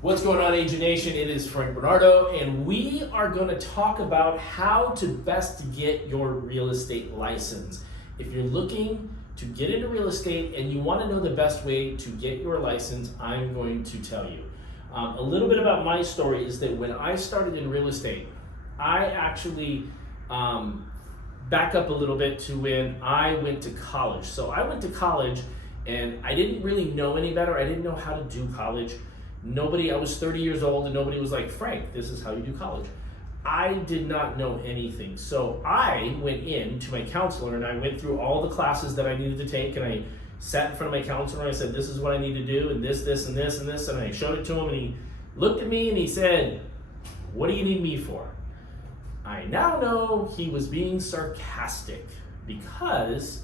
What's going on, Agent Nation? It is Frank Bernardo, and we are going to talk about how to best get your real estate license. If you're looking to get into real estate and you want to know the best way to get your license, I'm going to tell you. A little bit about my story is that when I started in real estate, I actually back up a little bit to when I went to college. So I went to college and I didn't really know any better. I didn't know how to do college. I was 30 years old and nobody was like, Frank, this is how you do college. I did not know anything. So I went in to my counselor and I went through all the classes that I needed to take, and I sat in front of my counselor and I said, this is what I need to do, and this, and this, and this, and I showed it to him, and he looked at me and he said, what do you need me for? I now know he was being sarcastic because,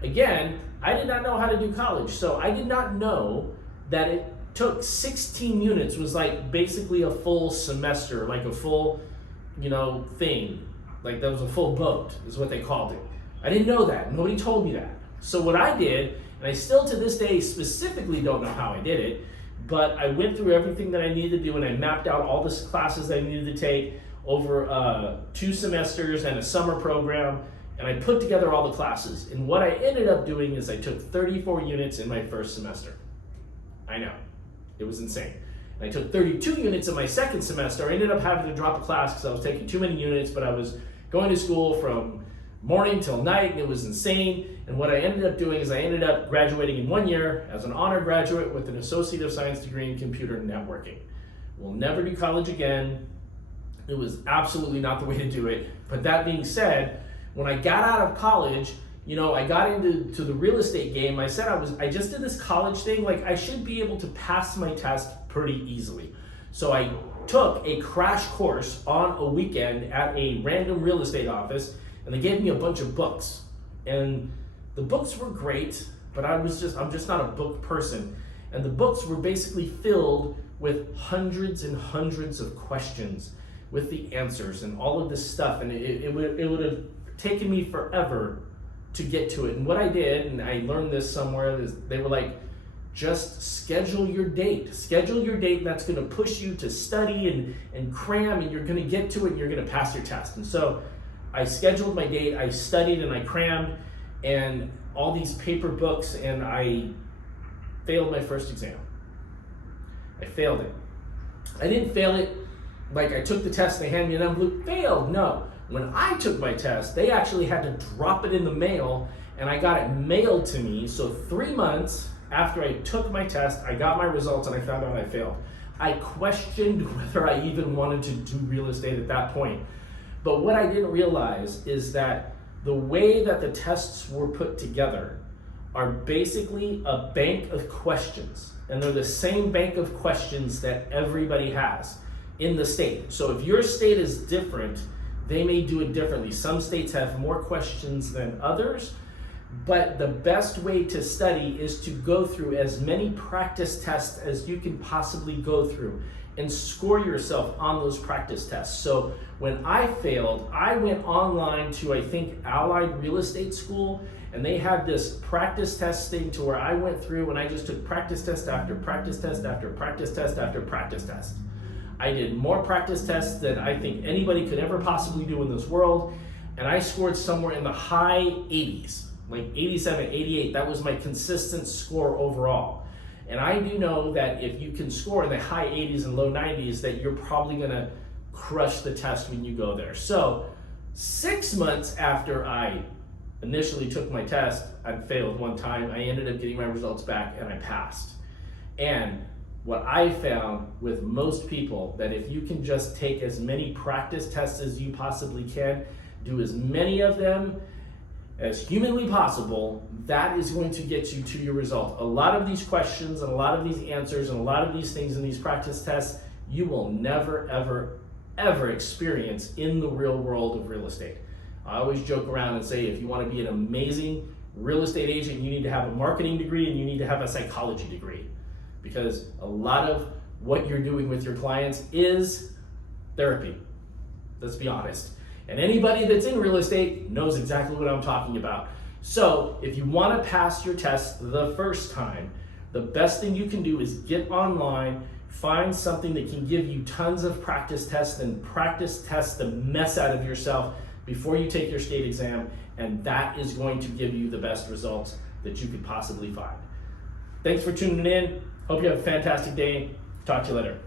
again, I did not know how to do college. So I did not know that it took 16 units was like basically a full semester, like a full, thing. Like that was a full boat is what they called it. I didn't know that. Nobody told me that. So what I did, and I still to this day specifically don't know how I did it, but I went through everything that I needed to do and I mapped out all the classes I needed to take over 2 semesters and a summer program, and I put together all the classes. And what I ended up doing is I took 34 units in my first semester. I know. It was insane. And I took 32 units in my second semester. I ended up having to drop a class because I was taking too many units, but I was going to school from morning till night, and it was insane. And what I ended up doing is I ended up graduating in 1 year as an honor graduate with an Associate of Science degree in computer networking. We'll never do college again. It was absolutely not the way to do it. But that being said, when I got out of college, I got into the real estate game. I said I just did this college thing. Like I should be able to pass my test pretty easily. So I took a crash course on a weekend at a random real estate office, and they gave me a bunch of books. And the books were great, but I'm just not a book person. And the books were basically filled with hundreds and hundreds of questions with the answers and all of this stuff. And it would have taken me forever to get to it. And what I did, and I learned this somewhere, is they were like, just schedule your date. Schedule your date, and that's gonna push you to study and cram, and you're gonna get to it, and you're gonna pass your test. And so I scheduled my date, I studied and I crammed, and all these paper books, and I failed my first exam. I failed it. I didn't fail it like I took the test, they handed me an envelope, failed, no. When I took my test, they actually had to drop it in the mail, and I got it mailed to me. So 3 months after I took my test, I got my results and I found out I failed. I questioned whether I even wanted to do real estate at that point. But what I didn't realize is that the way that the tests were put together are basically a bank of questions. And they're the same bank of questions that everybody has in the state. So if your state is different, they may do it differently. Some states have more questions than others, but the best way to study is to go through as many practice tests as you can possibly go through and score yourself on those practice tests. So when I failed, I went online to, I think, Allied Real Estate School, and they had this practice test thing to where I went through and I just took practice test after practice test after practice test after practice test. I did more practice tests than I think anybody could ever possibly do in this world, and I scored somewhere in the high 80s, like 87, 88. That was my consistent score overall. And I do know that if you can score in the high 80s and low 90s, that you're probably gonna crush the test when you go there. So 6 months after I initially took my test, I failed one time, I ended up getting my results back and I passed. And what I found with most people, that if you can just take as many practice tests as you possibly can, do as many of them as humanly possible, that is going to get you to your result. A lot of these questions and a lot of these answers and a lot of these things in these practice tests, you will never, ever, ever experience in the real world of real estate. I always joke around and say, if you want to be an amazing real estate agent, you need to have a marketing degree and you need to have a psychology degree. Because a lot of what you're doing with your clients is therapy. Let's be honest. And anybody that's in real estate knows exactly what I'm talking about. So if you want to pass your test the first time, The best thing you can do is get online, find something that can give you tons of practice tests and practice test the mess out of yourself before you take your state exam, and that is going to give you the best results that you could possibly find. Thanks for tuning in. Hope you have a fantastic day. Talk to you later.